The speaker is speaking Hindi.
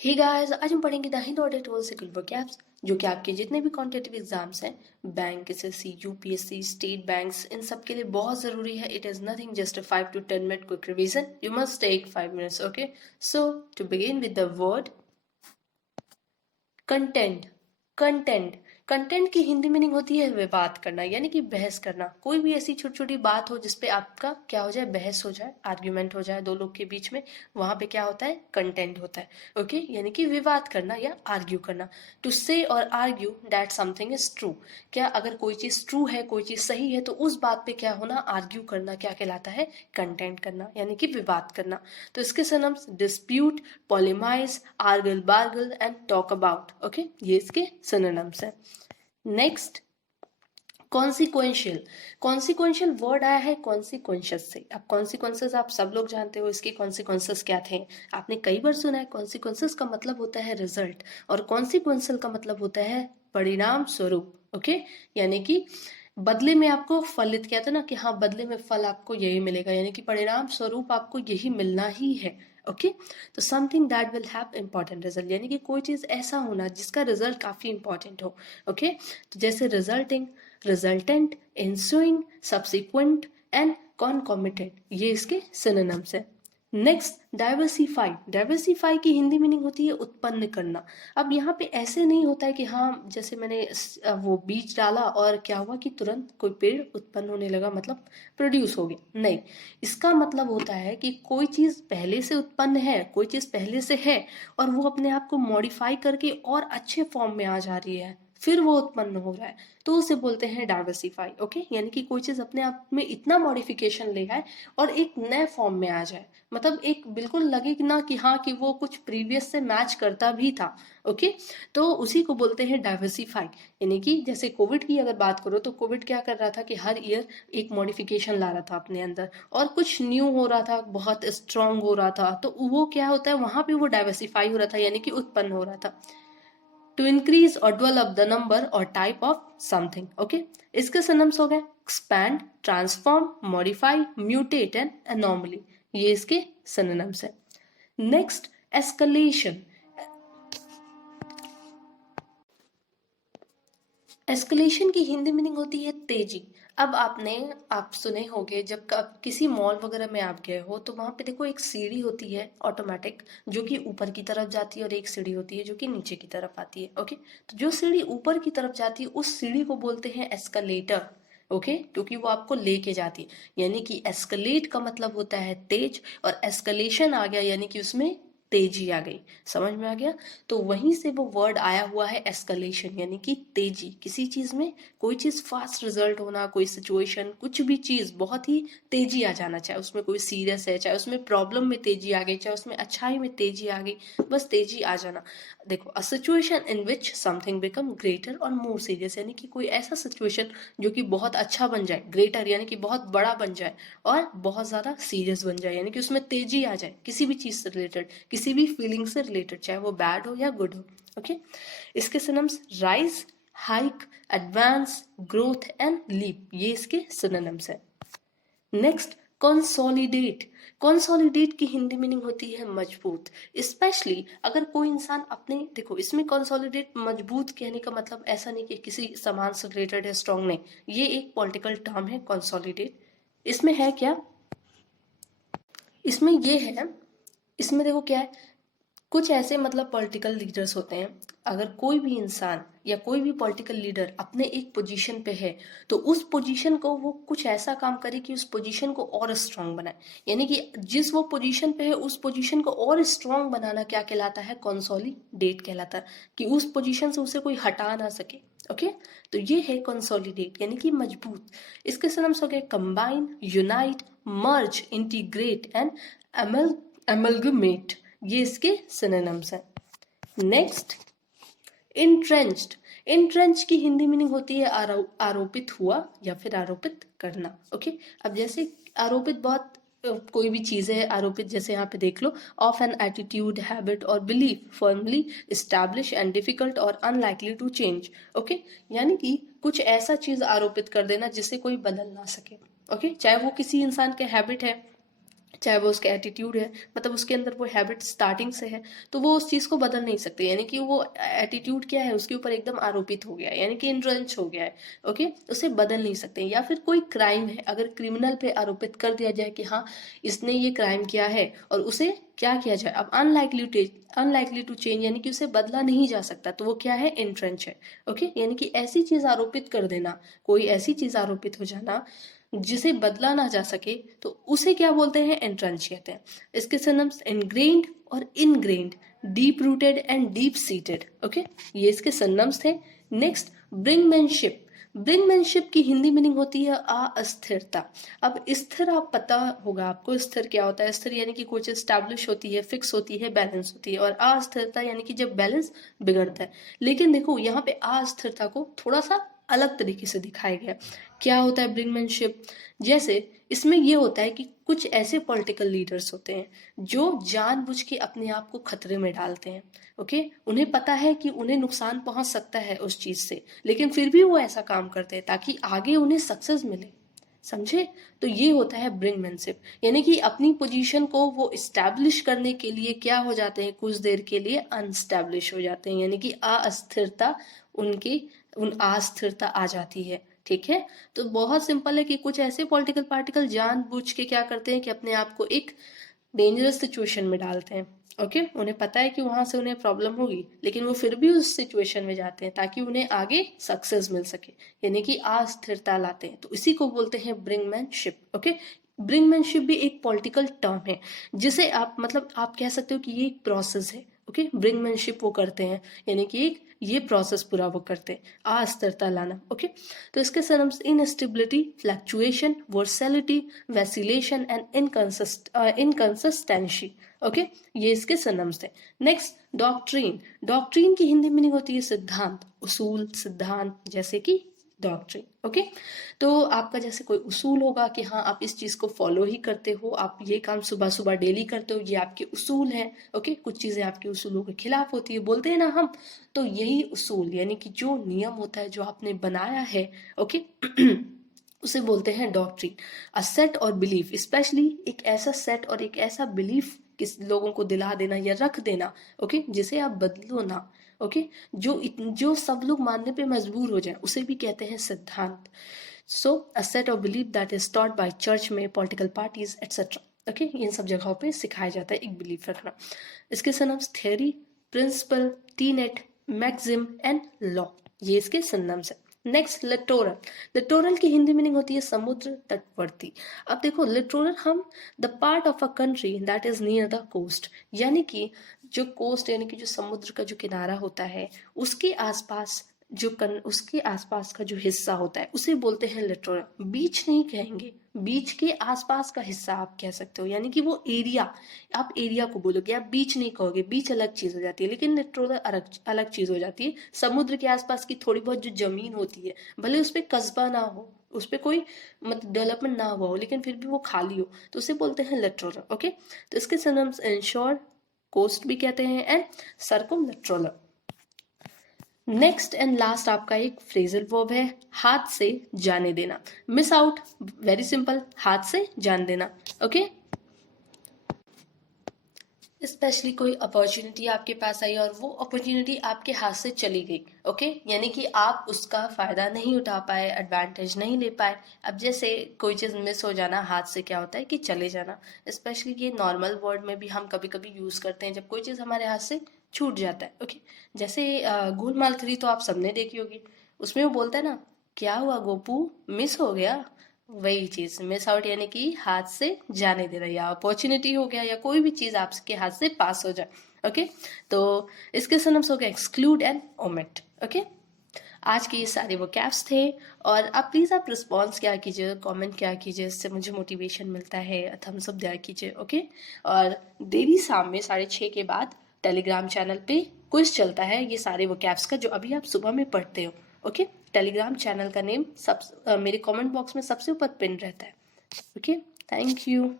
हे गाइस, आज हम पढ़ेंगे द हिंदू ऑडिट टूल सिकल vocabs जो कि आपके जितने भी कॉम्पिटिटिव एग्जाम्स हैं, bank, SSC, UPSC, state banks, इन सब के लिए बहुत जरूरी है. It is nothing just a 5 to 10 minute quick revision. You must take 5 minutes, okay? So to begin with the word content. Content content की हिंदी मीनिंग होती है विवाद करना, यानी कि बहस करना. कोई भी ऐसी छोटी छोटी बात हो जिसपे आपका क्या हो जाए, बहस हो जाए, आर्ग्यूमेंट हो जाए दो लोग के बीच में, वहां पे क्या होता है, कंटेंट होता है. ओके, यानी कि विवाद करना या आर्ग्यू करना. टू से और argue that something is true. क्या अगर कोई चीज ट्रू है, कोई चीज सही है, तो उस बात पे क्या होना, आर्ग्यू करना, क्या कहलाता है, कंटेंट करना, यानी कि विवाद करना. तो इसके synonyms dispute, polemize, argle bargle and talk about. Okay, ये इसके सिनोनिम्स हैं. Next, consequential. कॉन्सिक्वेंशियल वर्ड आया है कॉन्सिक्वेंसेस से. अब कॉन्सिक्वेंसेस आप सब लोग जानते हो, इसके कॉन्सिक्वेंसेस क्या थे. आपने कई बार सुना है कॉन्सिक्वेंसेस का मतलब होता है रिजल्ट, और कॉन्सिक्वेंशियल का मतलब होता है परिणाम स्वरूप. ओके, यानी कि बदले में आपको फलित, कहते हैं ना कि हाँ बदले में फल आपको यही मिलेगा, यानी कि परिणाम स्वरूप आपको यही मिलना ही है. ओके, तो something that will have important result, यानी कि कोई चीज ऐसा होना जिसका रिजल्ट काफी इंपॉर्टेंट हो. ओके, तो जैसे resulting, resultant, ensuing, subsequent and concomitant, ये इसके सिनोनिम्स है. Next, diversify. डाइवर्सिफाई की हिंदी मीनिंग होती है उत्पन्न करना. अब यहाँ पे ऐसे नहीं होता है कि हाँ जैसे मैंने वो बीज डाला और क्या हुआ कि तुरंत कोई पेड़ उत्पन्न होने लगा, मतलब प्रोड्यूस हो गया. नहीं, इसका मतलब होता है कि कोई चीज पहले से उत्पन्न है, कोई चीज पहले से है, और वो अपने आप को मॉडिफाई करके और अच्छे फॉर्म में आ जा रही है, फिर वो उत्पन्न हो रहा है, तो उसे बोलते हैं डाइवर्सिफाई. ओके, यानी कि कोई चीज अपने आप में इतना मॉडिफिकेशन ले आए और एक नए फॉर्म में आ जाए, मतलब एक बिल्कुल लगे कि ना कि हाँ कि वो कुछ प्रीवियस से मैच करता भी था. ओके, तो उसी को बोलते हैं डाइवर्सिफाई. यानी कि जैसे कोविड की अगर बात करो, तो कोविड क्या कर रहा था कि हर ईयर एक मॉडिफिकेशन ला रहा था अपने अंदर, और कुछ न्यू हो रहा था, बहुत स्ट्रांग हो रहा था, तो वो क्या होता है, वहां पे वो डाइवर्सिफाई हो रहा था, यानी कि उत्पन्न हो रहा था. टू इंक्रीज और डेवलप द नंबर और टाइप ऑफ समथिंग. ओके, इसके सिनोनिम्स हो गए expand, transform, modify, mutate and anomaly. ये इसके सिनोनिम्स है. Next, escalation. एस्केलेशन की हिंदी मीनिंग होती है तेजी. अब आप सुने होंगे जब किसी मॉल वगैरह में आप गए हो, तो वहां पे देखो एक सीढ़ी होती है ऑटोमेटिक, जो कि ऊपर की तरफ जाती है, और एक सीढ़ी होती है जो कि नीचे की तरफ आती है. ओके, तो जो सीढ़ी ऊपर की तरफ जाती है उस सीढ़ी को बोलते हैं एस्केलेटर. ओके, क्योंकि वो आपको लेके जाती है, यानी कि एस्केलेट का मतलब होता है तेज, और एस्केलेशन आ गया यानी कि उसमें तेजी आ गई. समझ में आ गया. तो वहीं से वो वर्ड आया हुआ है एस्केलेशन, यानी कि तेजी. किसी चीज में कोई चीज फास्ट रिजल्ट होना, कोई सिचुएशन, कुछ भी चीज बहुत ही तेजी आ जाना, चाहे उसमें कोई सीरियस है, चाहे उसमें प्रॉब्लम में तेजी आ गई, चाहे उसमें अच्छाई में तेजी आ गई, बस तेजी आ जाना. देखो, a situation in which something become greater और मोर सीरियस, यानी कि कोई ऐसा सिचुएशन जो कि बहुत अच्छा बन जाए, ग्रेटर यानी कि बहुत बड़ा बन जाए, और बहुत ज्यादा सीरियस बन जाए, यानी कि उसमें तेजी आ जाए किसी भी चीज से रिलेटेड, किसी भी फीलिंग से रिलेटेड, चाहे वो बैड हो या गुड हो. ओके, इसके synonyms rise, hike, advance, growth and leap, ये इसके सिनोनिम्स है. Next, consolidate. कंसोलिडेट की हिंदी मीनिंग होती है मजबूत. स्पेशली अगर कोई इंसान अपने, देखो इसमें कंसोलिडेट मजबूत कहने का मतलब ऐसा नहीं कि किसी सामान से रिलेटेड है, स्ट्रॉन्ग नहीं, ये एक पॉलिटिकल टर्म है कंसोलिडेट. इसमें है क्या, इसमें ये है, इसमें देखो क्या है, कुछ ऐसे मतलब पॉलिटिकल लीडर्स होते हैं, अगर कोई भी इंसान या कोई भी पॉलिटिकल लीडर अपने एक पोजीशन पे है, तो उस पोजीशन को वो कुछ ऐसा काम करे कि उस पोजीशन को और स्ट्रांग बनाए, यानी कि जिस वो पोजीशन पे है उस पोजीशन को और स्ट्रांग बनाना क्या कहलाता है, कंसोलिडेट कहलाता है, कि उस पोजीशन से उसे कोई हटा ना सके. ओके, तो ये है कंसोलिडेट, यानी कि मजबूत. इसके सिनोनिम्स हो गए combine, unite, merge, integrate and amalgamate, ये इसके सिनोनिम्स हैं. Next, entrenched. इंट्रेंच की हिंदी मीनिंग होती है आरोपित हुआ या फिर आरोपित करना. ओके, अब जैसे आरोपित बहुत कोई भी चीज है आरोपित, जैसे यहाँ पे देख लो, ऑफ एन एटीट्यूड, हैबिट और belief firmly establish and difficult और अनलाइकली टू चेंज. ओके, यानी कि कुछ ऐसा चीज आरोपित कर देना जिसे कोई बदल ना सके. ओके, चाहे वो किसी इंसान के हैबिट है, चाहे वो उसका एटीट्यूड है, मतलब उसके अंदर वो हैबिट स्टार्टिंग से है, तो वो उस चीज़ को बदल नहीं सकते, यानी कि वो एटीट्यूड क्या है उसके ऊपर एकदम आरोपित हो गया है, यानी कि इंट्रेंच हो गया है। ओके, उसे बदल नहीं सकते। या फिर कोई क्राइम है, अगर क्रिमिनल पे आरोपित कर दिया जाए कि हाँ इसने ये क्राइम किया है, और उसे क्या किया जाए, अब अनलाइकली टू चेंज, यानी कि उसे बदला नहीं जा सकता, तो वो क्या है, इंट्रेंच है। ओके, यानी कि ऐसी चीज आरोपित कर देना, कोई ऐसी चीज आरोपित हो जाना जिसे बदला ना जा सके, तो उसे क्या बोलते हैं, एंट्रेंच कहते हैं। इसके सिनोनिम्स इनग्रेन्ड और ingrained, deep rooted and deep seated. Okay, ये इसके सिनोनिम्स थे। नेक्स्ट, ब्रिंगमैनशिप। ब्रिंगमैनशिप की हिंदी मीनिंग होती है अस्थिरता। अब स्थिर, आप पता होगा आपको स्थिर क्या होता है। स्थिर यानी कि कुछ एस्टैब्लिश होती है, फिक्स होती है, बैलेंस होती है, और अस्थिरता यानी कि जब बैलेंस बिगड़ता है। लेकिन देखो यहाँ पे अस्थिरता को थोड़ा सा अलग तरीके से दिखाया गया। क्या होता है ब्रिंगमैनशिप, जैसे इसमें ये होता है कि कुछ ऐसे पॉलिटिकल लीडर्स होते हैं जो जानबूझ के अपने आप को खतरे में डालते हैं। ओके, उन्हें पता है कि उन्हें नुकसान पहुंच सकता है उस चीज से, लेकिन फिर भी वो ऐसा काम करते हैं ताकि आगे उन्हें सक्सेस मिले। समझे? तो ये होता है ब्रिंगमैनशिप, यानी कि अपनी पोजीशन को वो इस्टेब्लिश करने के लिए क्या हो जाते हैं, कुछ देर के लिए अनस्टैब्लिश हो जाते हैं, यानी कि अस्थिरता उन अस्थिरता आ जाती है। ठीक है, तो बहुत सिंपल है कि कुछ ऐसे पॉलिटिकल पार्टिकल जानबूझ के क्या करते हैं कि अपने आप को एक डेंजरस सिचुएशन में डालते हैं। ओके, उन्हें पता है कि वहां से उन्हें प्रॉब्लम होगी, लेकिन वो फिर भी उस सिचुएशन में जाते हैं ताकि उन्हें आगे सक्सेस मिल सके, यानी कि अस्थिरता लाते हैं। तो इसी को बोलते हैं ब्रिंगमैनशिप। ओके, ब्रिंगमैनशिप भी एक पॉलिटिकल टर्म है, जिसे आप मतलब आप कह सकते हो कि ये एक प्रोसेस है। ओके, ब्रिंगमैनशिप वो करते हैं, यानी कि एक ये प्रोसेस पूरा वो करते हैं, अस्थिरता लाना। ओके, तो इसके synonyms instability, fluctuation, versatility, vacillation and inconsistency. Okay, ये इसके सिनोनिम्स थे। Next, doctrine. डॉक्ट्रिन की हिंदी मीनिंग होती है सिद्धांत, उसूल, सिद्धांत, जैसे कि डॉक्ट्रिन। ओके, तो आपका जैसे कोई उसूल होगा कि हाँ आप इस चीज को फॉलो ही करते हो, आप ये काम सुबह सुबह डेली करते हो, ये आपके उसूल हैं। ओके, कुछ चीजें आपके उसूलों के खिलाफ होती है, बोलते हैं ना हम, तो यही उसूल यानी कि जो नियम होता है जो आपने बनाया है, ओके उसे बोलते हैं डॉक्ट्रिन। अ सेट और बिलीफ, स्पेशली एक ऐसा सेट और एक ऐसा बिलीफ किस लोगों को दिला देना या रख देना, ओके, जिसे आप बदलो ना। ओके, जो सब लोग मानने पे मजबूर हो जाए, उसे भी कहते हैं सिद्धांत। So a set of belief that is taught by church में, पॉलिटिकल पार्टीज एटसेट्रा। ओके, इन सब जगहों पे सिखाया जाता है एक बिलीफ रखना। इसके synonyms theory, principle, tenet, maxim and law, ये इसके सिनोनिम्स है। Next, littoral. लिटोरल की हिंदी मीनिंग होती है समुद्र तटवर्ती। अब देखो, लिटोरल हम the part of a country that is near the coast, यानी कि जो कोस्ट यानी कि जो समुद्र का जो किनारा होता है उसके आसपास उसके आसपास का जो हिस्सा होता है उसे बोलते हैं लिटोरल। बीच नहीं कहेंगे, बीच के आसपास का हिस्सा आप कह सकते हो, यानी कि वो एरिया, आप एरिया को बोलोगे, आप बीच नहीं कहोगे, बीच अलग चीज हो जाती है, लेकिन लिटोरल अलग चीज हो जाती है। समुद्र के आसपास की थोड़ी बहुत जो जमीन होती है, भले उस पर कस्बा ना हो, उस पर कोई मतलब डेवलपमेंट ना हुआ हो, लेकिन फिर भी वो खाली हो, तो उसे बोलते हैं लिटोरल। ओके, तो इसके सिनोनिम्स इंशोर, कोस्ट भी कहते हैं, एंड सर्कुमलिटोरल। नेक्स्ट एंड लास्ट आपका एक फ्रेजल वर्ब है, हाथ से जाने देना। मिस आउट, वेरी सिंपल, हाथ से जान देना। ओके, स्पेशली कोई अपॉर्चुनिटी आपके पास आई और वो अपॉर्चुनिटी आपके हाथ से चली गई। ओके, यानी कि आप उसका फायदा नहीं उठा पाए, एडवांटेज नहीं ले पाए। अब जैसे कोई चीज मिस हो जाना, हाथ से क्या होता है कि चले जाना। स्पेशली ये नॉर्मल वर्ड में भी हम कभी कभी यूज करते हैं जब कोई चीज हमारे हाथ से छूट जाता है। ओके, जैसे गोलमाल 3 तो आप सबने देखी होगी, उसमें वो बोलता है ना, क्या हुआ गोपू, मिस हो गया। वही चीज मिस आउट, यानी कि हाथ से जाने देना, या अपॉर्चुनिटी हो गया या कोई भी चीज आपके हाथ से पास हो जाए। ओके, तो इसके सिनोनिम्स हो गए एक्सक्लूड एंड ओमिट। ओके, आज के ये सारे वो कैप्स थे, और अब प्लीज आप रिस्पॉन्स क्या कीजिए, कमेंट क्या कीजिए, इससे मुझे मोटिवेशन मिलता है, थम्स अप दिया कीजिए। ओके, और डेली शाम में 6:30 के बाद टेलीग्राम चैनल पे क्विज चलता है ये सारे वो कैप्स का, जो अभी आप सुबह में पढ़ते हो। ओके, टेलीग्राम चैनल का नेम मेरे कमेंट बॉक्स में सबसे ऊपर पिन रहता है। Okay, thank you.